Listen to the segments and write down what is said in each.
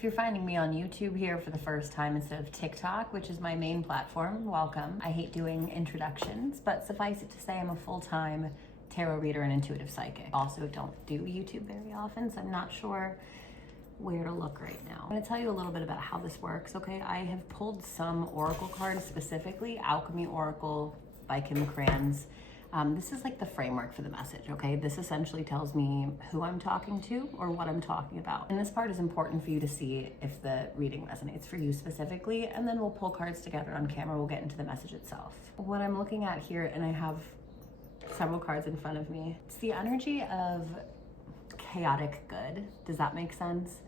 If you're finding me on YouTube here for the first time instead of TikTok, which is my main platform, welcome. I hate doing introductions, but suffice it to say I'm a full-time tarot reader and intuitive psychic. Also don't do YouTube very often, so I'm not sure where to look right now. I'm gonna tell you a little bit about how this works, okay? I have pulled some oracle cards, specifically Alchemy Oracle by Kim Kranz. This is like the framework for the message, okay? This essentially tells me who I'm talking to or what I'm talking about. And this part is important for you to see if the reading resonates for you specifically, and then we'll pull cards together on camera. We'll get into the message itself. What I'm looking at here, and I have several cards in front of me, it's the energy of chaotic good. Does that make sense?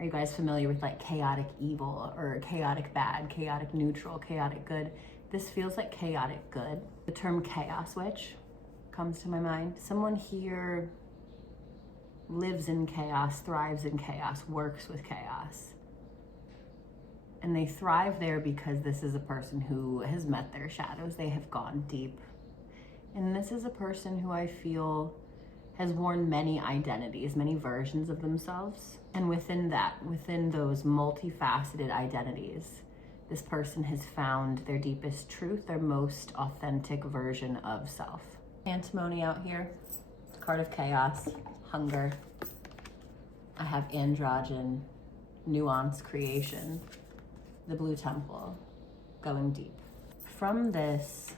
Are you guys familiar with like chaotic evil or chaotic bad, chaotic neutral, chaotic good? This feels like chaotic good. The term chaos witch comes to my mind. Someone here lives in chaos, thrives in chaos, works with chaos. And they thrive there because this is a person who has met their shadows. They have gone deep. And this is a person who I feel has worn many identities, many versions of themselves. And within that, within those multifaceted identities, this person has found their deepest truth, their most authentic version of self. Antimony out here, card of chaos, hunger. I have androgen, nuance, creation, the blue temple, going deep. From this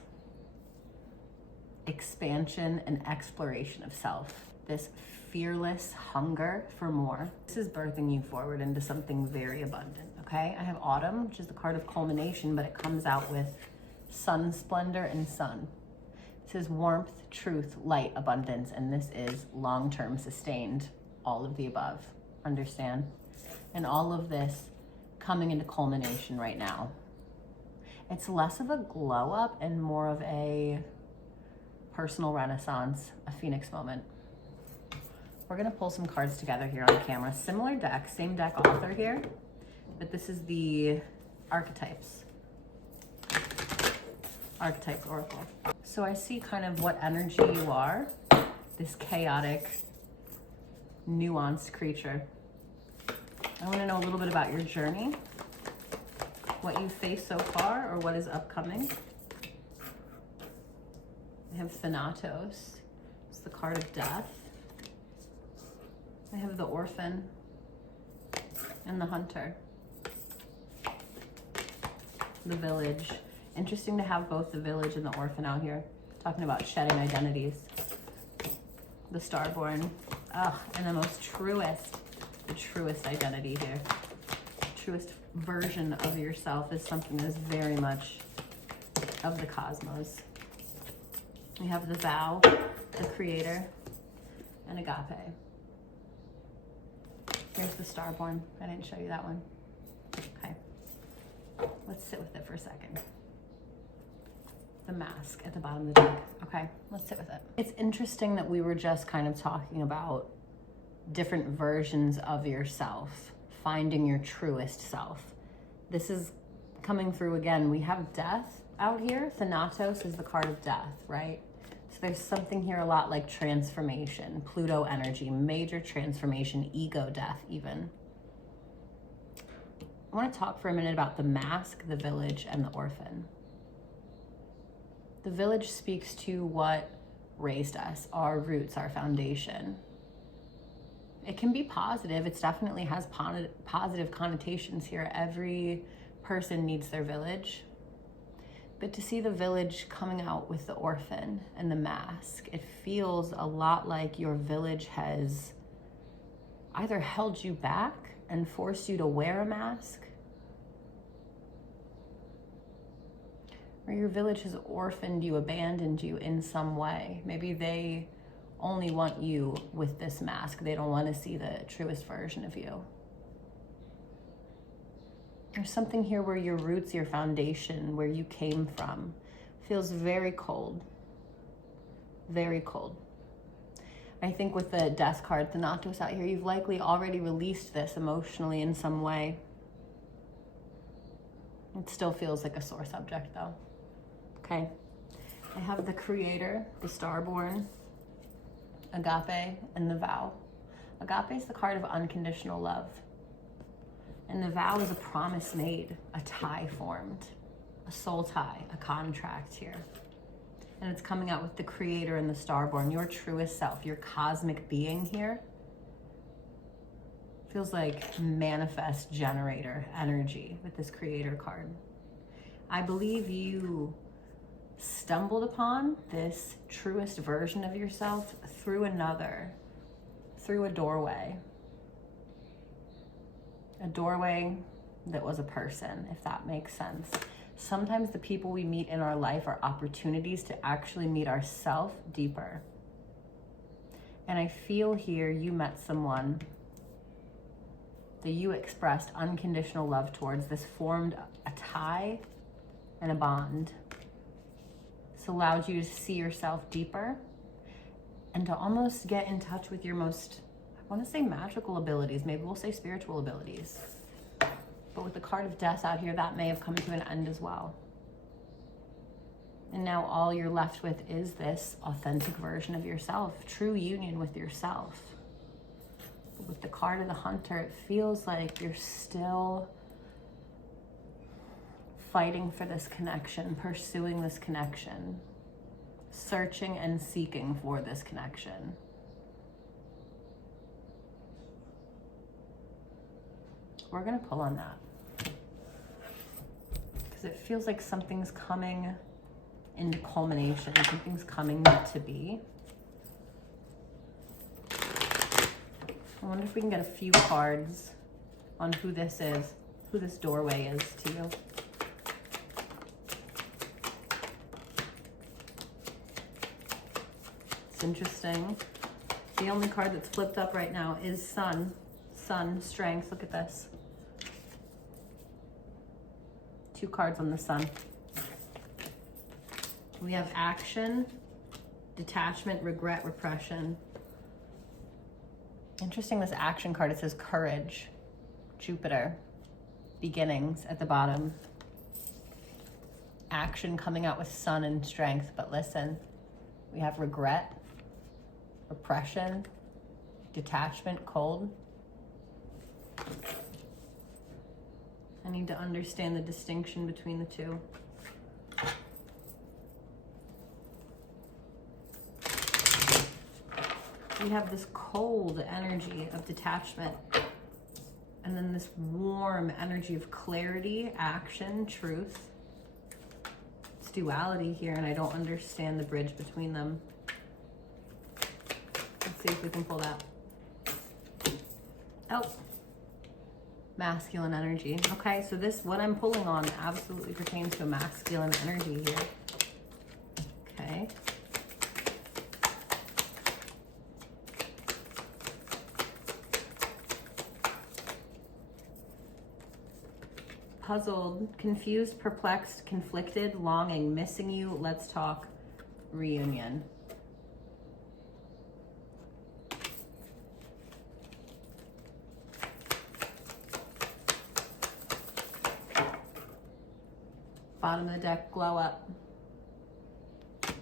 expansion and exploration of self, this fearless hunger for more, this is birthing you forward into something very abundant. Okay, I have autumn, which is the card of culmination, but it comes out with sun, splendor, and sun. This is warmth, truth, light, abundance, and this is long-term sustained, all of the above, understand? And all of this coming into culmination right now. It's less of a glow up and more of a personal renaissance, a phoenix moment. We're gonna pull some cards together here on camera. Similar deck, same deck author here, but this is the archetypes oracle. So I see kind of what energy you are, this chaotic, nuanced creature. I want to know a little bit about your journey, what you faced so far or what is upcoming. I have Thanatos, it's the card of death. I have the orphan and the hunter. The village. Interesting to have both the village and the orphan out here. Talking about shedding identities. The starborn. And the most truest, the truest identity here. Truest version of yourself is something that is very much of the cosmos. We have the vow, the creator, and agape. Here's the starborn. I didn't show you that one. Okay. Let's sit with it for a second. The mask at the bottom of the deck. Okay, let's sit with it. It's interesting that we were just kind of talking about different versions of yourself, finding your truest self. This is coming through again. We have death out here. Thanatos is the card of death, right? So there's something here a lot like transformation, Pluto energy, major transformation, ego death even. I want to talk for a minute about the mask, the village, and the orphan. The village speaks to what raised us, our roots, our foundation. It can be positive. It definitely has positive connotations here. Every person needs their village. But to see the village coming out with the orphan and the mask, it feels a lot like your village has either held you back and forced you to wear a mask, or your village has orphaned you, abandoned you in some way. Maybe they only want you with this mask. They don't want to see the truest version of you. There's something here where your roots, your foundation, where you came from, feels very cold. Very cold. I think with the death card, Thanatos out here, you've likely already released this emotionally in some way. It still feels like a sore subject though. Okay. I have the creator, the starborn, agape, and the vow. Agape is the card of unconditional love. And the vow is a promise made, a tie formed, a soul tie, a contract here. And it's coming out with the creator and the starborn, your truest self, your cosmic being here. Feels like manifest generator energy with this creator card. I believe you stumbled upon this truest version of yourself through a doorway. A doorway that was a person, if that makes sense. Sometimes the people we meet in our life are opportunities to actually meet ourselves deeper. And I feel here you met someone that you expressed unconditional love towards. This formed a tie and a bond. This allowed you to see yourself deeper and to almost get in touch with your most, I want to say magical abilities, maybe we'll say spiritual abilities. But with the card of death out here, that may have come to an end as well. And now all you're left with is this authentic version of yourself, true union with yourself. But with the card of the hunter, it feels like you're still fighting for this connection, pursuing this connection, searching and seeking for this connection. We're gonna pull on that because it feels like something's coming into culmination, something's coming to be. I wonder if we can get a few cards on who this is, who this doorway is to you. It's interesting. The only card that's flipped up right now is Sun. Sun, strength, look at this. 2 cards on the Sun. We have action, detachment, regret, repression. Interesting, this action card, it says courage, Jupiter, beginnings at the bottom. Action coming out with sun and strength, but listen, we have regret, repression, detachment, cold. I need to understand the distinction between the two. We have this cold energy of detachment, and then this warm energy of clarity, action, truth. It's duality here, and I don't understand the bridge between them. Let's see if we can pull that. Oh, masculine energy. Okay, so this, what I'm pulling on absolutely pertains to a masculine energy here. Okay. Puzzled, confused, perplexed, conflicted, longing, missing you, let's talk, reunion. Bottom of the deck, glow up.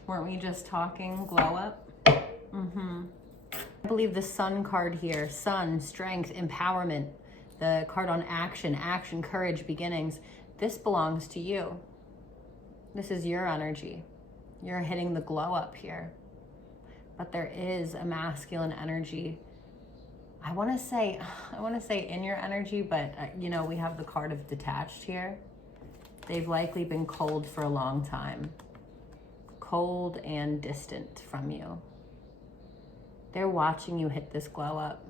Weren't we just talking glow up? I believe the sun card here, sun, strength, empowerment. The card on action, action, courage, beginnings. This belongs to you. This is your energy. You're hitting the glow up here. But there is a masculine energy. I want to say in your energy, but you know, we have the card of detached here. They've likely been cold for a long time. Cold and distant from you. They're watching you hit this glow up.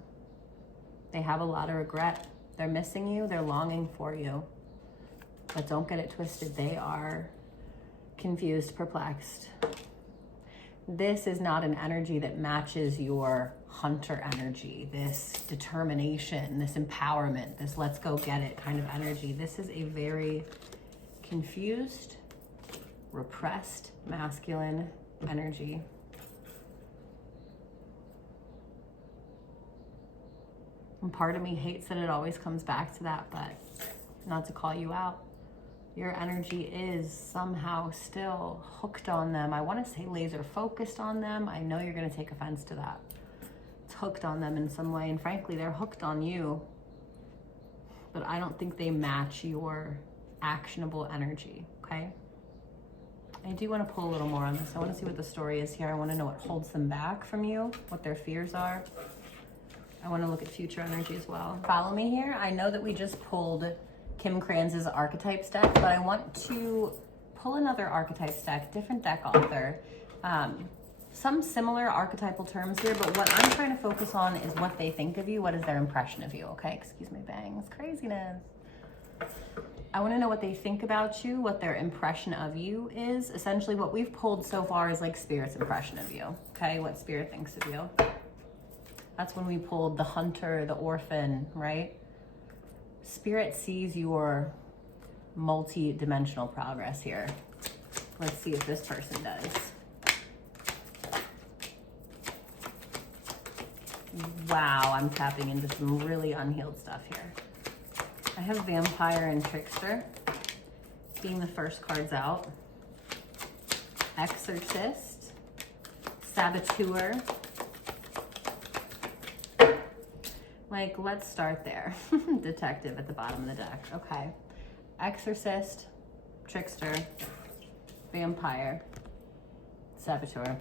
They have a lot of regret. They're missing you, they're longing for you. But don't get it twisted, they are confused, perplexed. This is not an energy that matches your hunter energy, this determination, this empowerment, this let's go get it kind of energy. This is a very confused, repressed, masculine energy. And part of me hates that it always comes back to that, but not to call you out. Your energy is somehow still hooked on them. I want to say laser focused on them. I know you're going to take offense to that. It's hooked on them in some way, and frankly, they're hooked on you. but I don't think they match your actionable energy, okay? I do want to pull a little more on this. I want to see what the story is here. I want to know what holds them back from you, what their fears are. I want to look at future energy as well. Follow me here. I know that we just pulled Kim Kranz's Archetypes deck, but I want to pull another Archetypes deck, different deck author. Some similar archetypal terms here, but what I'm trying to focus on is what they think of you, what is their impression of you, okay? Excuse me, bangs, craziness. I want to know what they think about you, what their impression of you is. Essentially what we've pulled so far is like Spirit's impression of you, okay? What Spirit thinks of you. That's when we pulled the hunter, the orphan, right? Spirit sees your multi-dimensional progress here. Let's see if this person does. Wow, I'm tapping into some really unhealed stuff here. I have Vampire and Trickster being the first cards out. Exorcist, Saboteur. Like, let's start there. Detective at the bottom of the deck. Okay. Exorcist, Trickster, Vampire, Saboteur.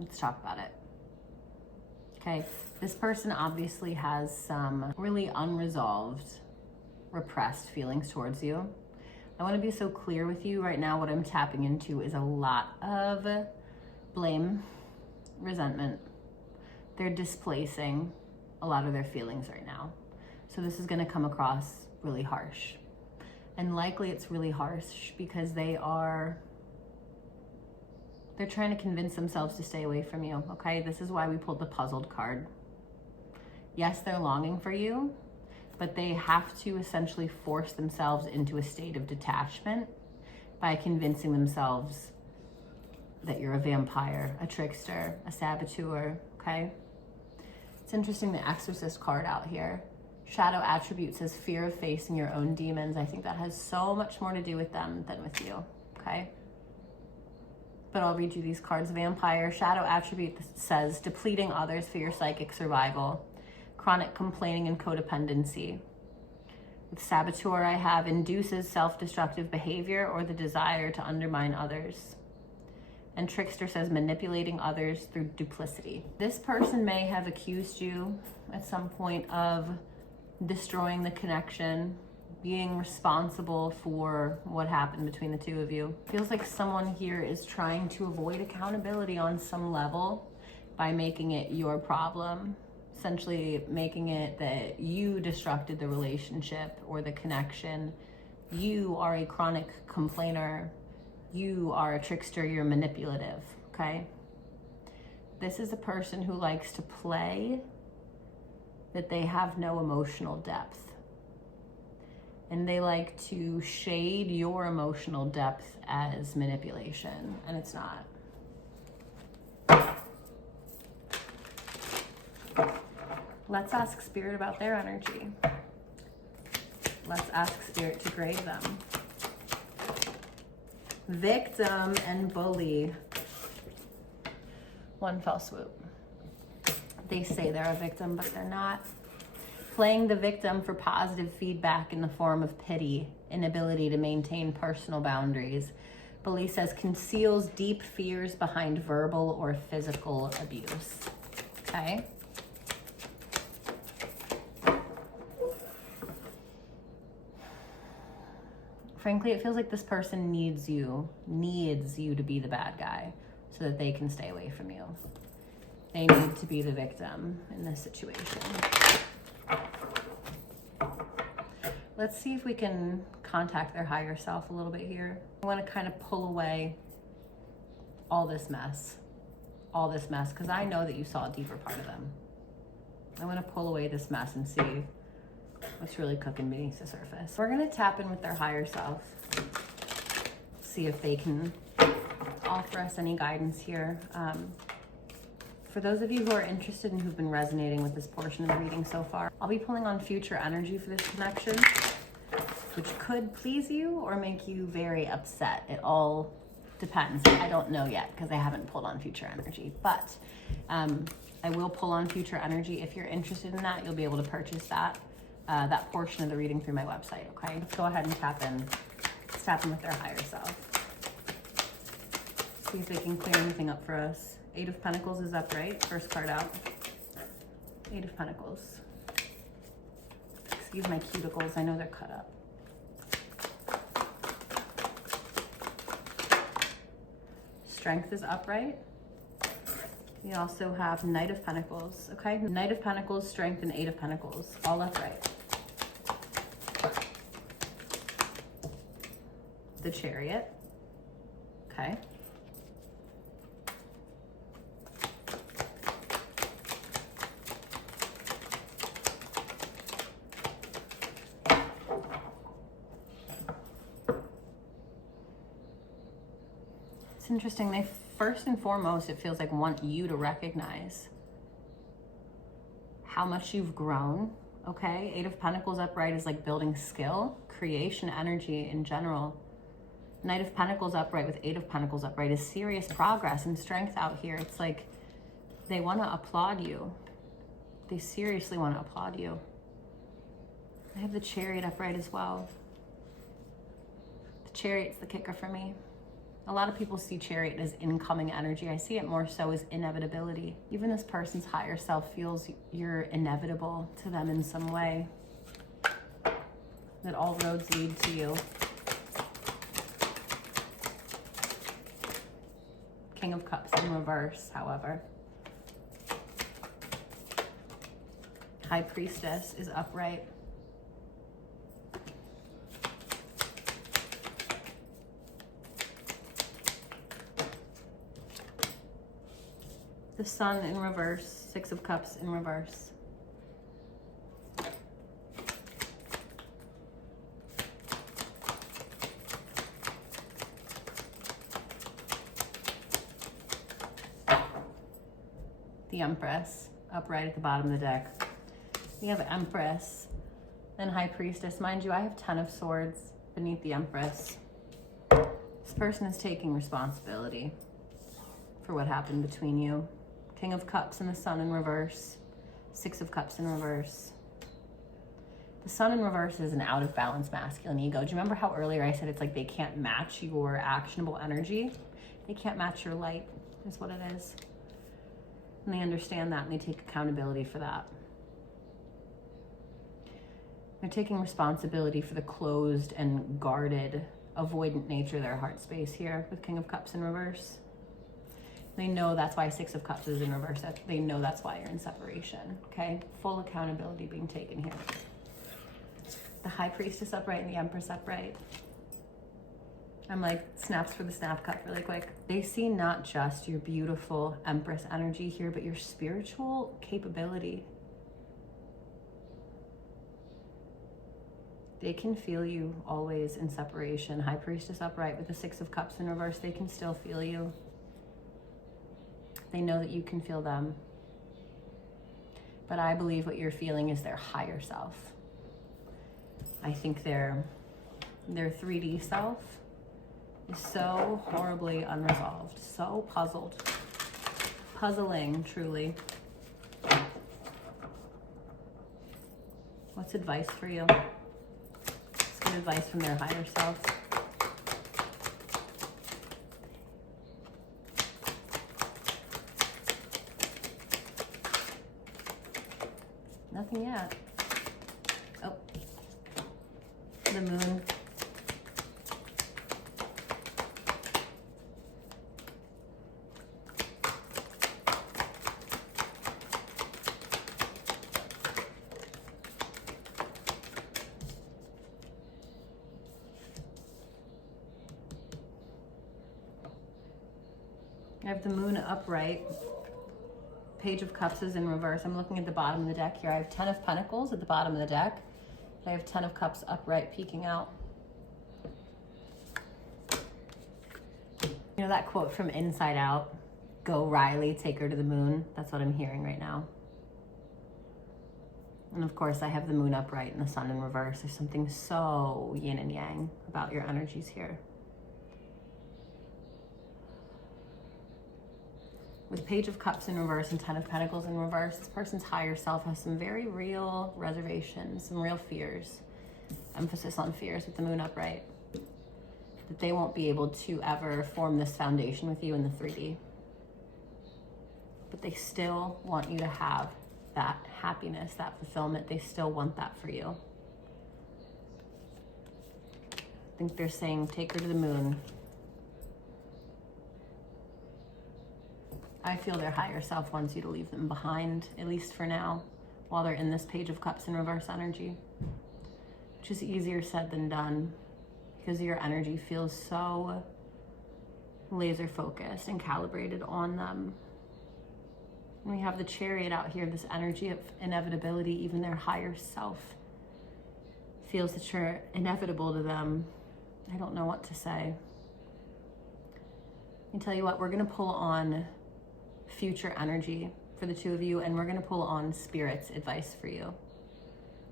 Let's talk about it. Okay, this person obviously has some really unresolved, repressed feelings towards you. I want to be so clear with you right now. What I'm tapping into is a lot of blame, resentment. They're displacing a lot of their feelings right now. So this is going to come across really harsh. And likely it's really harsh because they're trying to convince themselves to stay away from you, okay? This is why we pulled the puzzled card. Yes, they're longing for you, but they have to essentially force themselves into a state of detachment by convincing themselves that you're a vampire, a trickster, a saboteur, okay? It's interesting, the Exorcist card out here. Shadow attribute says fear of facing your own demons. I think that has so much more to do with them than with you, okay? But I'll read you these cards. Vampire, shadow attribute says depleting others for your psychic survival. Chronic complaining and codependency. With Saboteur, I have induces self-destructive behavior or the desire to undermine others. And Trickster says manipulating others through duplicity. This person may have accused you at some point of destroying the connection, being responsible for what happened between the two of you. Feels like someone here is trying to avoid accountability on some level by making it your problem, essentially making it that you destructed the relationship or the connection. You are a chronic complainer. You are a trickster. You're manipulative, okay? This is a person who likes to play that they have no emotional depth. And they like to shade your emotional depth as manipulation, and it's not. Let's ask Spirit about their energy. Let's ask Spirit to grade them. Victim and bully. One fell swoop. They say they're a victim, but they're not. Playing the victim for positive feedback in the form of pity, inability to maintain personal boundaries. Bully says conceals deep fears behind verbal or physical abuse. Okay? Frankly, it feels like this person needs you to be the bad guy so that they can stay away from you. They need to be the victim in this situation. Let's see if we can contact their higher self a little bit here. I want to kind of pull away all this mess, because I know that you saw a deeper part of them. I want to pull away this mess and see what's really cooking beneath the surface. We're going to tap in with their higher self, see if they can offer us any guidance here. For those of you who are interested and who've been resonating with this portion of the reading so far, I'll be pulling on future energy for this connection, which could please you or make you very upset. It all depends. I don't know yet because I haven't pulled on future energy, but I will pull on future energy. If you're interested in that, you'll be able to purchase that portion of the reading through my website, okay? Let's go ahead and tap in with their higher self. See if they can clear anything up for us. 8 of Pentacles is upright. First card out. 8 of Pentacles. Excuse my cuticles. I know they're cut up. Strength is upright. We also have Knight of Pentacles, okay? Knight of Pentacles, Strength, and 8 of Pentacles, all upright. The Chariot, okay? It's interesting, they first and foremost, it feels like want you to recognize how much you've grown, okay? 8 of Pentacles upright is like building skill, creation energy in general. Knight of Pentacles upright with 8 of Pentacles upright is serious progress and strength out here. It's like they want to applaud you. They seriously want to applaud you. I have the Chariot upright as well. The Chariot's the kicker for me. A lot of people see Chariot as incoming energy. I see it more so as inevitability. Even this person's higher self feels you're inevitable to them in some way. That all roads lead to you. King of Cups in reverse, however. High Priestess is upright. The Sun in reverse, 6 of Cups in reverse. The Empress, upright at the bottom of the deck. We have Empress and High Priestess. Mind you, I have 10 of Swords beneath the Empress. This person is taking responsibility for what happened between you. King of Cups and the Sun in reverse. 6 of Cups in reverse. The Sun in reverse is an out of balance masculine ego. Do you remember how earlier I said it's like they can't match your actionable energy? They can't match your light, is what it is. And they understand that and they take accountability for that. They're taking responsibility for the closed and guarded, avoidant nature of their heart space here with King of Cups in reverse. They know that's why 6 of Cups is in reverse. They know that's why you're in separation, okay? Full accountability being taken here. The High Priestess upright and the Empress upright. I'm like, snaps for the snap cut really quick. They see not just your beautiful Empress energy here, but your spiritual capability. They can feel you always in separation. High Priestess upright with the 6 of Cups in reverse. They can still feel you. They know that you can feel them. But I believe what you're feeling is their higher self. I think their 3D self is so horribly unresolved, so puzzled. Puzzling, truly. What's advice for you? Let's get advice from their higher self. Nothing yet. Oh, the Moon. I have the Moon upright. Page of Cups is in reverse. I'm looking at the bottom of the deck here. I have 10 of Pentacles at the bottom of the deck. I have 10 of Cups upright peeking out. You know that quote from Inside Out? Go Riley, take her to the moon. That's what I'm hearing right now. And of course I have the Moon upright and the Sun in reverse. There's something so yin and yang about your energies here. With Page of Cups in reverse and Ten of Pentacles in reverse, this person's higher self has some very real reservations, some real fears. Emphasis on fears with the moon upright. That they won't be able to ever form this foundation with you in the 3D. But they still want you to have that happiness, that fulfillment. They still want that for you. I think they're saying, take her to the moon. I feel their higher self wants you to leave them behind, at least for now, while they're in this Page of Cups in reverse energy. Which is easier said than done, because your energy feels so laser focused and calibrated on them. And we have the Chariot out here, this energy of inevitability. Even their higher self feels that you're inevitable to them. I don't know what to say. I tell you what, we're going to pull on future energy for the two of you, and we're going to pull on Spirit's advice for you.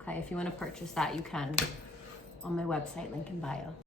Okay, if you want to purchase that, you can on my website, link in bio.